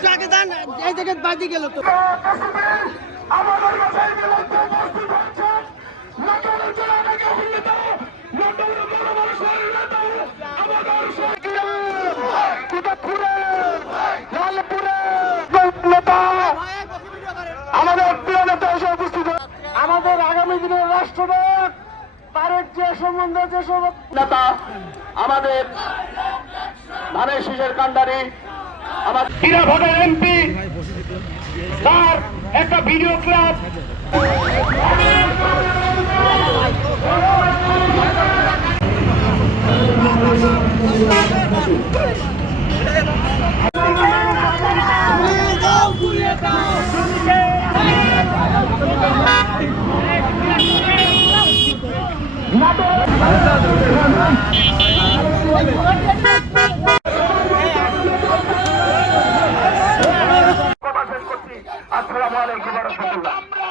একটু আগে যান, এই জায়গায় বাদি গেল তো। আমাদের বাসায় বিলম্ব উপস্থিত হচ্ছে নাটোরের জেলা থেকে উন্নীত নাটোরের বড় বড় শহীদ আমাদের কুতাবপুরে লালপুরে নেতা আমাদের প্রিয় নেতা এসে উপস্থিত আমাদের আগামী দিনের রাষ্ট্রনায়ক তারেক জিয়া সম্বন্ধে যেসব নেতা আমাদের ধানের শীষের কান্ডারি আমাদের হীরাঘাটের এমপি তার একটা ভিডিও ক্লাব আসসালামু আলাইকুম ওয়া রাহমাতুল্লাহ।